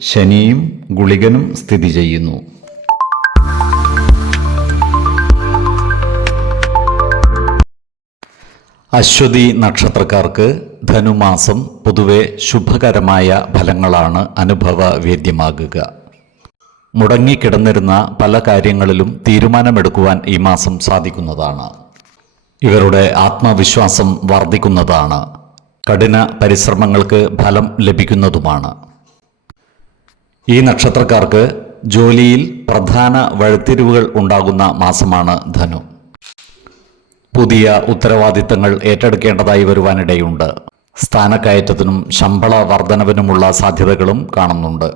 ശനിയും ഗുളികനും സ്ഥിതി ചെയ്യുന്നു. അശ്വതി നക്ഷത്രക്കാർക്ക് ധനുമാസം പൊതുവെ ശുഭകരമായ ഫലങ്ങളാണ് അനുഭവവേദ്യമാകുക. മുടങ്ങിക്കിടന്നിരുന്ന പല കാര്യങ്ങളിലും തീരുമാനമെടുക്കുവാൻ ഈ മാസം സാധിക്കുന്നതാണ്. ഇവരുടെ ആത്മവിശ്വാസം വർദ്ധിക്കുന്നതാണ്. കഠിന പരിശ്രമങ്ങൾക്ക് ഫലം ലഭിക്കുന്നതുമാണ്. ഈ നക്ഷത്രക്കാർക്ക് ജോലിയിൽ പ്രധാന വഴിത്തിരിവുകൾ ഉണ്ടാകുന്ന മാസമാണ് ധനു. പുതിയ ഉത്തരവാദിത്തങ്ങൾ ഏറ്റെടുക്കേണ്ടതായി വരുവാനിടയുണ്ട്. സ്ഥാനക്കയറ്റത്തിനും ശമ്പള വർധനവിനുമുള്ള സാധ്യതകളും കാണുന്നുണ്ട്.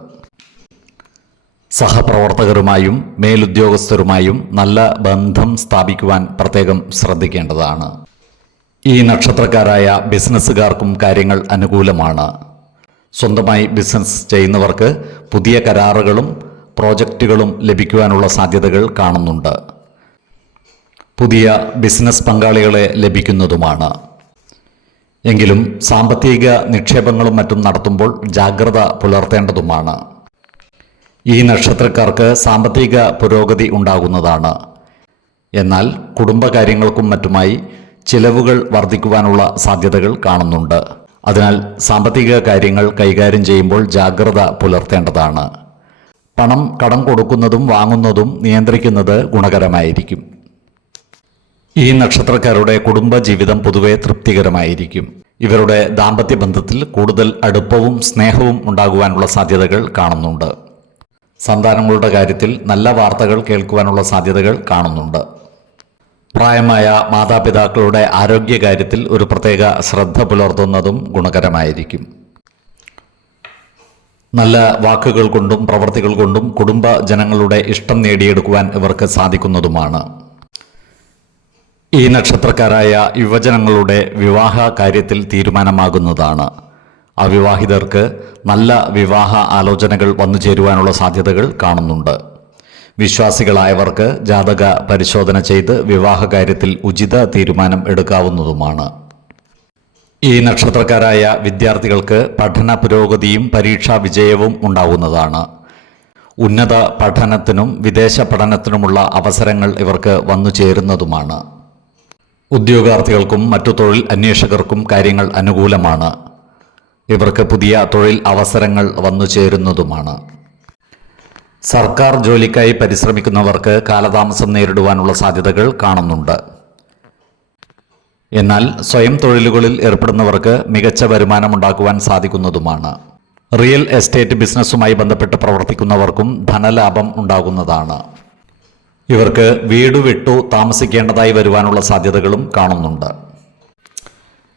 സഹപ്രവർത്തകരുമായും മേലുദ്യോഗസ്ഥരുമായും നല്ല ബന്ധം സ്ഥാപിക്കുവാൻ പ്രത്യേകം ശ്രദ്ധിക്കേണ്ടതാണ്. ഈ നക്ഷത്രക്കാരായ ബിസിനസ്സുകാർക്കും കാര്യങ്ങൾ അനുകൂലമാണ്. സ്വന്തമായി ബിസിനസ് ചെയ്യുന്നവർക്ക് പുതിയ കരാറുകളും പ്രോജക്റ്റുകളും ലഭിക്കുവാനുള്ള സാധ്യതകൾ കാണുന്നുണ്ട്. പുതിയ ബിസിനസ് പങ്കാളികളെ ലഭിക്കുന്നതുമാണ്. എങ്കിലും സാമ്പത്തിക നിക്ഷേപങ്ങളും മറ്റും നടത്തുമ്പോൾ ജാഗ്രത പുലർത്തേണ്ടതുമാണ്. ഈ നക്ഷത്രക്കാർക്ക് സാമ്പത്തിക പുരോഗതി ഉണ്ടാകുന്നതാണ്. എന്നാൽ കുടുംബകാര്യങ്ങൾക്കും മറ്റുമായി ചിലവുകൾ വർദ്ധിക്കുവാനുള്ള സാധ്യതകൾ കാണുന്നുണ്ട്. അതിനാൽ സാമ്പത്തിക കാര്യങ്ങൾ കൈകാര്യം ചെയ്യുമ്പോൾ ജാഗ്രത പുലർത്തേണ്ടതാണ്. പണം കടം കൊടുക്കുന്നതും വാങ്ങുന്നതും നിയന്ത്രിക്കുന്നത് ഗുണകരമായിരിക്കും. ഈ നക്ഷത്രക്കാരുടെ കുടുംബ ജീവിതം പൊതുവെ തൃപ്തികരമായിരിക്കും. ഇവരുടെ ദാമ്പത്യ ബന്ധത്തിൽ കൂടുതൽ അടുപ്പവും സ്നേഹവും ഉണ്ടാകുവാനുള്ള സാധ്യതകൾ കാണുന്നുണ്ട്. സന്താനങ്ങളുടെ കാര്യത്തിൽ നല്ല വാർത്തകൾ കേൾക്കുവാനുള്ള സാധ്യതകൾ കാണുന്നുണ്ട്. പ്രായമായ മാതാപിതാക്കളുടെ ആരോഗ്യകാര്യത്തിൽ ഒരു പ്രത്യേക ശ്രദ്ധ പുലർത്തുന്നതും ഗുണകരമായിരിക്കും. നല്ല വാക്കുകൾ കൊണ്ടും പ്രവർത്തികൾ കൊണ്ടും കുടുംബ ജനങ്ങളുടെ ഇഷ്ടം നേടിയെടുക്കുവാൻ ഇവർക്ക് സാധിക്കുന്നതുമാണ്. ഈ നക്ഷത്രക്കാരായ യുവജനങ്ങളുടെ വിവാഹ കാര്യത്തിൽ തീരുമാനമാകുന്നതാണ്. അവിവാഹിതർക്ക് നല്ല വിവാഹ ആലോചനകൾ വന്നു ചേരുവാനുള്ള സാധ്യതകൾ കാണുന്നുണ്ട്. വിശ്വാസികളായവർക്ക് ജാതക പരിശോധന ചെയ്ത് വിവാഹ കാര്യത്തിൽ ഉചിത തീരുമാനം എടുക്കാവുന്നതുമാണ്. ഈ നക്ഷത്രക്കാരായ വിദ്യാർത്ഥികൾക്ക് പഠന പുരോഗതിയും പരീക്ഷാ വിജയവും ഉണ്ടാവുന്നതാണ്. ഉന്നത പഠനത്തിനും വിദേശ പഠനത്തിനുമുള്ള അവസരങ്ങൾ ഇവർക്ക് വന്നു ചേരുന്നതുമാണ്. ഉദ്യോഗാർത്ഥികൾക്കും മറ്റു തൊഴിൽ അന്വേഷകർക്കും കാര്യങ്ങൾ അനുകൂലമാണ്. ഇവർക്ക് പുതിയ തൊഴിൽ അവസരങ്ങൾ വന്നു ചേരുന്നതുമാണ്. സർക്കാർ ജോലിക്കായി പരിശ്രമിക്കുന്നവർക്ക് കാലതാമസം നേരിടുവാനുള്ള സാധ്യതകൾ കാണുന്നുണ്ട്. എന്നാൽ സ്വയം തൊഴിലുകളിൽ ഏർപ്പെടുന്നവർക്ക് മികച്ച വരുമാനമുണ്ടാക്കുവാൻ സാധിക്കുന്നതുമാണ്. റിയൽ എസ്റ്റേറ്റ് ബിസിനസ്സുമായി ബന്ധപ്പെട്ട് പ്രവർത്തിക്കുന്നവർക്കും ധനലാഭം ഉണ്ടാകുന്നതാണ്. ഇവർക്ക് വീട് വിട്ടു താമസിക്കേണ്ടതായി വരുവാനുള്ള സാധ്യതകളും കാണുന്നുണ്ട്.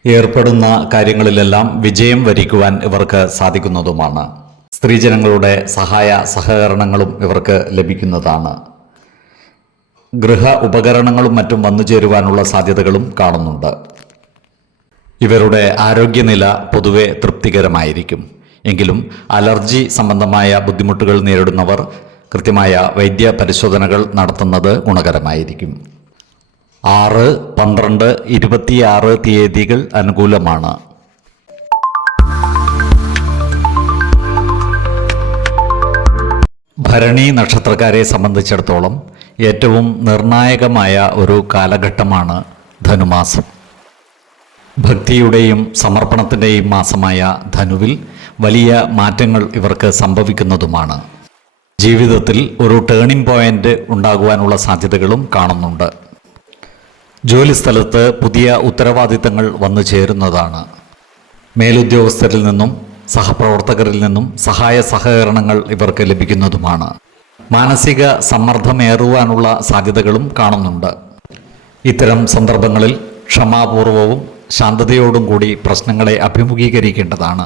ഏർപ്പെടുന്ന കാര്യങ്ങളിലെല്ലാം വിജയം വരിക്കുവാൻ ഇവർക്ക് സാധിക്കുന്നതുമാണ്. സ്ത്രീജനങ്ങളുടെ സഹായ സഹകരണങ്ങളും ഇവർക്ക് ലഭിക്കുന്നതാണ്. ഗൃഹ ഉപകരണങ്ങളും മറ്റും വന്നു ചേരുവാനുള്ള സാധ്യതകളും കാണുന്നുണ്ട്. ഇവരുടെ ആരോഗ്യനില പൊതുവെ തൃപ്തികരമായിരിക്കും. എങ്കിലും അലർജി സംബന്ധമായ ബുദ്ധിമുട്ടുകൾ നേരിടുന്നവർ കൃത്യമായ വൈദ്യ പരിശോധനകൾ നടത്തുന്നത് ഗുണകരമായിരിക്കും. ആറ് പന്ത്രണ്ട് ഇരുപത്തിയാറ് തീയതികൾ അനുകൂലമാണ്. ഭരണി നക്ഷത്രക്കാരെ സംബന്ധിച്ചിടത്തോളം ഏറ്റവും നിർണായകമായ ഒരു കാലഘട്ടമാണ് ധനുമാസം. ഭക്തിയുടെയും സമർപ്പണത്തിന്റെയും മാസമായ ധനുവിൽ വലിയ മാറ്റങ്ങൾ ഇവർക്ക് സംഭവിക്കുന്നതുമാണ്. ജീവിതത്തിൽ ഒരു ടേണിംഗ് പോയിന്റ് ഉണ്ടാകുവാനുള്ള സാധ്യതകളും കാണുന്നുണ്ട്. ജോലിസ്ഥലത്ത് പുതിയ ഉത്തരവാദിത്തങ്ങൾ വന്നു ചേരുന്നതാണ്. മേലുദ്യോഗസ്ഥരിൽ നിന്നും സഹപ്രവർത്തകരിൽ നിന്നും സഹായ സഹകരണങ്ങൾ ഇവർക്ക് ലഭിക്കുന്നതുമാണ്. മാനസിക സമ്മർദ്ദമേറുവാനുള്ള സാധ്യതകളും കാണുന്നുണ്ട്. ഇത്തരം സന്ദർഭങ്ങളിൽ ക്ഷമാപൂർവവും ശാന്തതയോടും കൂടി പ്രശ്നങ്ങളെ അഭിമുഖീകരിക്കേണ്ടതാണ്.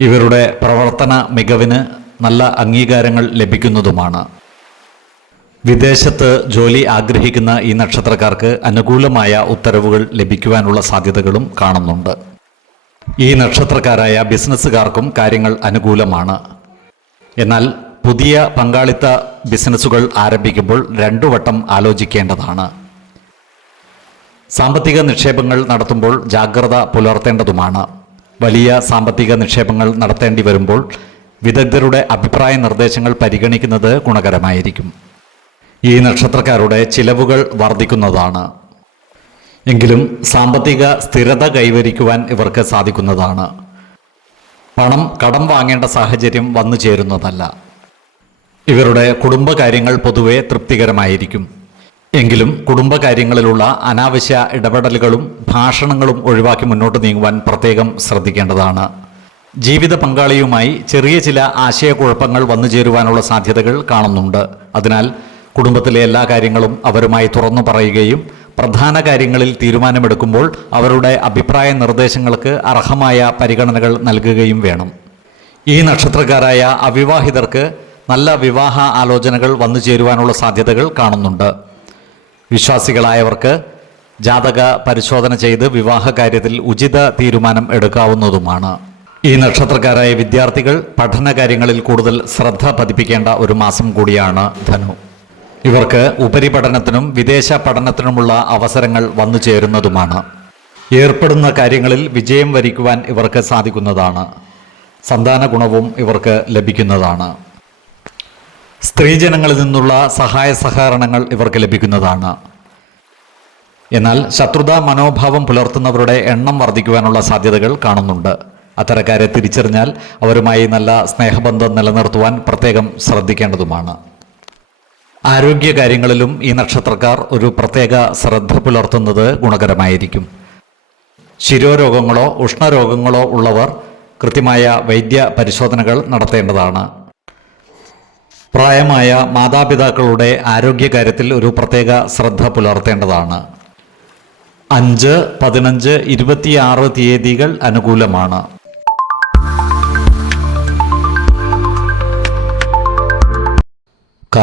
ഇവരുടെ പ്രവർത്തന മികവിന് നല്ല അംഗീകാരങ്ങൾ ലഭിക്കുന്നതുമാണ്. വിദേശത്ത് ജോലി ആഗ്രഹിക്കുന്ന ഈ നക്ഷത്രക്കാർക്ക് അനുകൂലമായ ഉത്തരവുകൾ ലഭിക്കുവാനുള്ള സാധ്യതകളും കാണുന്നുണ്ട്. ഈ നക്ഷത്രക്കാരായ ബിസിനസ്സുകാർക്കും കാര്യങ്ങൾ അനുകൂലമാണ്. എന്നാൽ പുതിയ പങ്കാളിത്ത ബിസിനസ്സുകൾ ആരംഭിക്കുമ്പോൾ രണ്ടു വട്ടം ആലോചിക്കേണ്ടതാണ്. സാമ്പത്തിക നിക്ഷേപങ്ങൾ നടത്തുമ്പോൾ ജാഗ്രത പുലർത്തേണ്ടതുമാണ്. വലിയ സാമ്പത്തിക നിക്ഷേപങ്ങൾ നടത്തേണ്ടി വരുമ്പോൾ വിദഗ്ധരുടെ അഭിപ്രായ നിർദ്ദേശങ്ങൾ പരിഗണിക്കുന്നത് ഗുണകരമായിരിക്കും. ഈ നക്ഷത്രക്കാരുടെ ചിലവുകൾ വർദ്ധിക്കുന്നതാണ്. എങ്കിലും സാമ്പത്തിക സ്ഥിരത കൈവരിക്കുവാൻ ഇവർക്ക് സാധിക്കുന്നതാണ്. പണം കടം വാങ്ങേണ്ട സാഹചര്യം വന്നു ചേരുന്നതല്ല. ഇവരുടെ കുടുംബകാര്യങ്ങൾ പൊതുവെ തൃപ്തികരമായിരിക്കും. എങ്കിലും കുടുംബകാര്യങ്ങളിലുള്ള അനാവശ്യ ഇടപെടലുകളും ഭാഷണങ്ങളും ഒഴിവാക്കി മുന്നോട്ട് നീങ്ങുവാൻ പ്രത്യേകം ശ്രദ്ധിക്കേണ്ടതാണ്. ജീവിത പങ്കാളിയുമായി ചെറിയ ചില ആശയക്കുഴപ്പങ്ങൾ വന്നു ചേരുവാനുള്ള സാധ്യതകൾ കാണുന്നുണ്ട്. അതിനാൽ കുടുംബത്തിലെ എല്ലാ കാര്യങ്ങളും അവരുമായി തുറന്നു പറയുകയും പ്രധാന കാര്യങ്ങളിൽ തീരുമാനമെടുക്കുമ്പോൾ അവരുടെ അഭിപ്രായ നിർദ്ദേശങ്ങൾക്ക് അർഹമായ പരിഗണനകൾ നൽകുകയും വേണം. ഈ നക്ഷത്രക്കാരായ അവിവാഹിതർക്ക് നല്ല വിവാഹ ആലോചനകൾ വന്നു ചേരുവാനുള്ള സാധ്യതകൾ കാണുന്നുണ്ട്. വിശ്വാസികളായവർക്ക് ജാതക പരിശോധന ചെയ്ത് വിവാഹ കാര്യത്തിൽ ഉചിത തീരുമാനം എടുക്കാവുന്നതുമാണ്. ഈ നക്ഷത്രക്കാരായ വിദ്യാർത്ഥികൾ പഠന കാര്യങ്ങളിൽ കൂടുതൽ ശ്രദ്ധ പതിപ്പിക്കേണ്ട ഒരു മാസം കൂടിയാണ് ധനു. ഇവർക്ക് ഉപരിപഠനത്തിനും വിദേശ പഠനത്തിനുമുള്ള അവസരങ്ങൾ വന്നു ചേരുന്നതുമാണ്. ഏർപ്പെടുന്ന കാര്യങ്ങളിൽ വിജയം വരിക്കുവാൻ ഇവർക്ക് സാധിക്കുന്നതാണ്. സന്താന ഗുണവും ഇവർക്ക് ലഭിക്കുന്നതാണ്. സ്ത്രീജനങ്ങളിൽ നിന്നുള്ള സഹായ സഹകരണങ്ങൾ ഇവർക്ക് ലഭിക്കുന്നതാണ്. എന്നാൽ ശത്രുതാ മനോഭാവം പുലർത്തുന്നവരുടെ എണ്ണം വർദ്ധിക്കുവാനുള്ള സാധ്യതകൾ കാണുന്നുണ്ട്. അത്തരക്കാരെ തിരിച്ചറിഞ്ഞാൽ അവരുമായി നല്ല സ്നേഹബന്ധം നിലനിർത്തുവാൻ പ്രത്യേകം ശ്രദ്ധിക്കേണ്ടതുമാണ്. ആരോഗ്യ കാര്യങ്ങളിലും ഈ നക്ഷത്രക്കാർ ഒരു പ്രത്യേക ശ്രദ്ധ പുലർത്തുന്നത് ഗുണകരമായിരിക്കും. ശിരോരോഗങ്ങളോ ഉഷ്ണരോഗങ്ങളോ ഉള്ളവർ കൃത്യമായ വൈദ്യ പരിശോധനകൾ നടത്തേണ്ടതാണ്. പ്രായമായ മാതാപിതാക്കളുടെ ആരോഗ്യകാര്യത്തിൽ ഒരു പ്രത്യേക ശ്രദ്ധ പുലർത്തേണ്ടതാണ്. അഞ്ച് പതിനഞ്ച് ഇരുപത്തിയാറ് തീയതികൾ അനുകൂലമാണ്.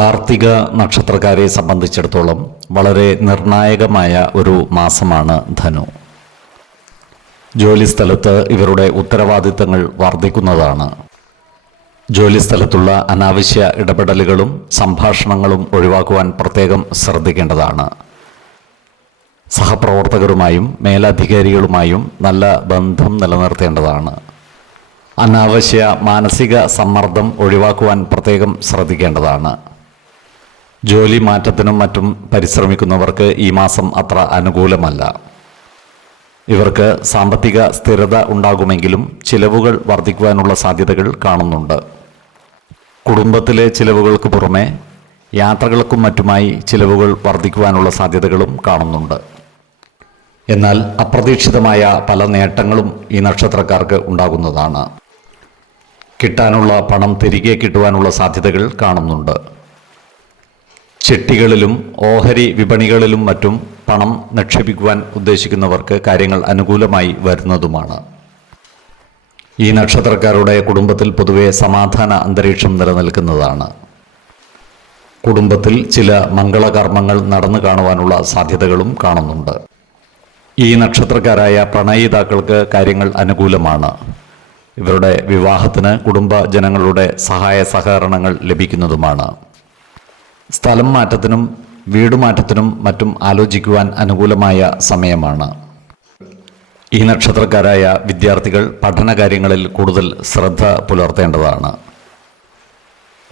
കാർത്തിക നക്ഷത്രക്കാരെ സംബന്ധിച്ചിടത്തോളം വളരെ നിർണായകമായ ഒരു മാസമാണ് ധനു. ജോലിസ്ഥലത്ത് ഇവരുടെ ഉത്തരവാദിത്തങ്ങൾ വർദ്ധിക്കുന്നതാണ്. ജോലിസ്ഥലത്തുള്ള അനാവശ്യ ഇടപെടലുകളും സംഭാഷണങ്ങളും ഒഴിവാക്കുവാൻ പ്രത്യേകം ശ്രദ്ധിക്കേണ്ടതാണ്. സഹപ്രവർത്തകരുമായും മേലധികാരികളുമായും നല്ല ബന്ധം നിലനിർത്തേണ്ടതാണ്. അനാവശ്യ മാനസിക സമ്മർദ്ദം ഒഴിവാക്കുവാൻ പ്രത്യേകം ശ്രദ്ധിക്കേണ്ടതാണ്. ജോലി മാറ്റത്തിനും മറ്റും പരിശ്രമിക്കുന്നവർക്ക് ഈ മാസം അത്ര അനുകൂലമല്ല. ഇവർക്ക് സാമ്പത്തിക സ്ഥിരത ഉണ്ടാകുമെങ്കിലും ചിലവുകൾ വർദ്ധിക്കുവാനുള്ള സാധ്യതകൾ കാണുന്നുണ്ട്. കുടുംബത്തിലെ ചിലവുകൾക്ക് പുറമെ യാത്രകൾക്കും മറ്റുമായി ചിലവുകൾ വർദ്ധിക്കുവാനുള്ള സാധ്യതകളും കാണുന്നുണ്ട്. എന്നാൽ അപ്രതീക്ഷിതമായ പല നേട്ടങ്ങളും ഈ നക്ഷത്രക്കാർക്ക് ഉണ്ടാകുന്നതാണ്. കിട്ടാനുള്ള പണം തിരികെ കിട്ടുവാനുള്ള സാധ്യതകൾ കാണുന്നുണ്ട്. ചിട്ടികളിലും ഓഹരി വിപണികളിലും മറ്റും പണം നിക്ഷേപിക്കുവാൻ ഉദ്ദേശിക്കുന്നവർക്ക് കാര്യങ്ങൾ അനുകൂലമായി വരുന്നതുമാണ്. ഈ നക്ഷത്രക്കാരുടെ കുടുംബത്തിൽ പൊതുവെ സമാധാന അന്തരീക്ഷം നിലനിൽക്കുന്നതാണ്. കുടുംബത്തിൽ ചില മംഗളകർമ്മങ്ങൾ നടന്നു കാണുവാനുള്ള സാധ്യതകളും കാണുന്നുണ്ട്. ഈ നക്ഷത്രക്കാരായ പ്രണയിതാക്കൾക്ക് കാര്യങ്ങൾ അനുകൂലമാണ്. ഇവരുടെ വിവാഹത്തിന് കുടുംബജനങ്ങളുടെ സഹായ സഹകരണങ്ങൾ ലഭിക്കുന്നതുമാണ്. സ്ഥലം മാറ്റത്തിനും വീടുമാറ്റത്തിനും മറ്റും ആലോചിക്കുവാൻ അനുകൂലമായ സമയമാണ്. ഈ നക്ഷത്രക്കാരായ വിദ്യാർത്ഥികൾ പഠനകാര്യങ്ങളിൽ കൂടുതൽ ശ്രദ്ധ പുലർത്തേണ്ടതാണ്.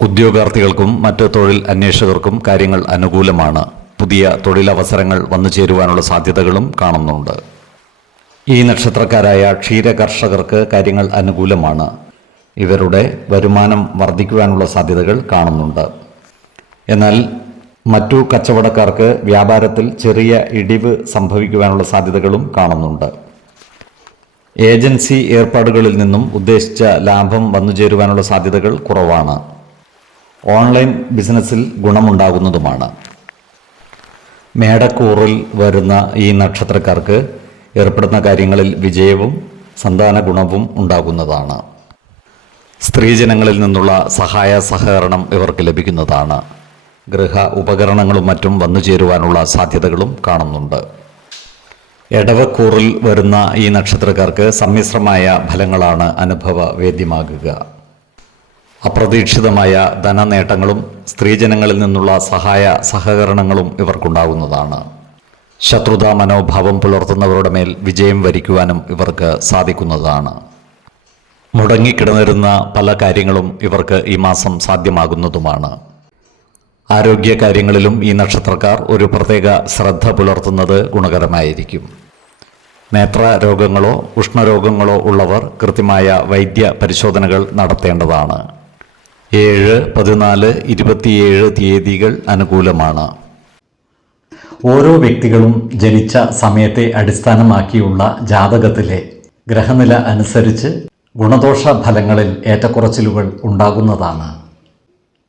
ഉദ്യോഗാർത്ഥികൾക്കും മറ്റ് തൊഴിൽ അന്വേഷകർക്കും കാര്യങ്ങൾ അനുകൂലമാണ്. പുതിയ തൊഴിലവസരങ്ങൾ വന്നു ചേരുവാനുള്ള സാധ്യതകളും കാണുന്നുണ്ട്. ഈ നക്ഷത്രക്കാരായ ക്ഷീരകർഷകർക്ക് കാര്യങ്ങൾ അനുകൂലമാണ്. ഇവരുടെ വരുമാനം വർദ്ധിക്കുവാനുള്ള സാധ്യതകൾ കാണുന്നുണ്ട്. എന്നാൽ മറ്റു കച്ചവടക്കാർക്ക് വ്യാപാരത്തിൽ ചെറിയ ഇടിവ് സംഭവിക്കുവാനുള്ള സാധ്യതകളും കാണുന്നുണ്ട്. ഏജൻസി ഏർപ്പാടുകളിൽ നിന്നും ഉദ്ദേശിച്ച ലാഭം വന്നുചേരുവാനുള്ള സാധ്യതകൾ കുറവാണ്. ഓൺലൈൻ ബിസിനസ്സിൽ ഗുണമുണ്ടാകുന്നതുമാണ്. മേടക്കൂറിൽ വരുന്ന ഈ നക്ഷത്രക്കാർക്ക് ഏർപ്പെടുന്ന കാര്യങ്ങളിൽ വിജയവും സന്താന ഗുണവും ഉണ്ടാകുന്നതാണ്. സ്ത്രീജനങ്ങളിൽ നിന്നുള്ള സഹായ സഹകരണം ഇവർക്ക് ലഭിക്കുന്നതാണ്. ഗൃഹ ഉപകരണങ്ങളും മറ്റും വന്നു ചേരുവാനുള്ള സാധ്യതകളും കാണുന്നുണ്ട്. എടവക്കൂറിൽ വരുന്ന ഈ നക്ഷത്രക്കാർക്ക് സമ്മിശ്രമായ ഫലങ്ങളാണ് അനുഭവ വേദ്യമാകുക അപ്രതീക്ഷിതമായ ധനനേട്ടങ്ങളും സ്ത്രീജനങ്ങളിൽ നിന്നുള്ള സഹായ സഹകരണങ്ങളും ഇവർക്കുണ്ടാകുന്നതാണ് ശത്രുതാ മനോഭാവം പുലർത്തുന്നവരുടെ മേൽ വിജയം വരിക്കുവാനും ഇവർക്ക് സാധിക്കുന്നതാണ്. മുടങ്ങിക്കിടന്നിരുന്ന പല കാര്യങ്ങളും ഇവർക്ക് ഈ മാസം സാധ്യമാകുന്നതുമാണ്. ആരോഗ്യ കാര്യങ്ങളിലും ഈ നക്ഷത്രക്കാർ ഒരു പ്രത്യേക ശ്രദ്ധ പുലർത്തുന്നത് ഗുണകരമായിരിക്കും. നേത്ര രോഗങ്ങളോ ഉഷ്ണരോഗങ്ങളോ ഉള്ളവർ കൃത്യമായ വൈദ്യ പരിശോധനകൾ നടത്തേണ്ടതാണ്. ഏഴ് പതിനാല് ഇരുപത്തിയേഴ് തീയതികൾ അനുകൂലമാണ്. ഓരോ വ്യക്തികളും ജനിച്ച സമയത്തെ അടിസ്ഥാനമാക്കിയുള്ള ജാതകത്തിലെ ഗ്രഹനില അനുസരിച്ച് ഗുണദോഷ ഫലങ്ങളിൽ ഏറ്റക്കുറച്ചിലുകൾ ഉണ്ടാകുന്നതാണ്.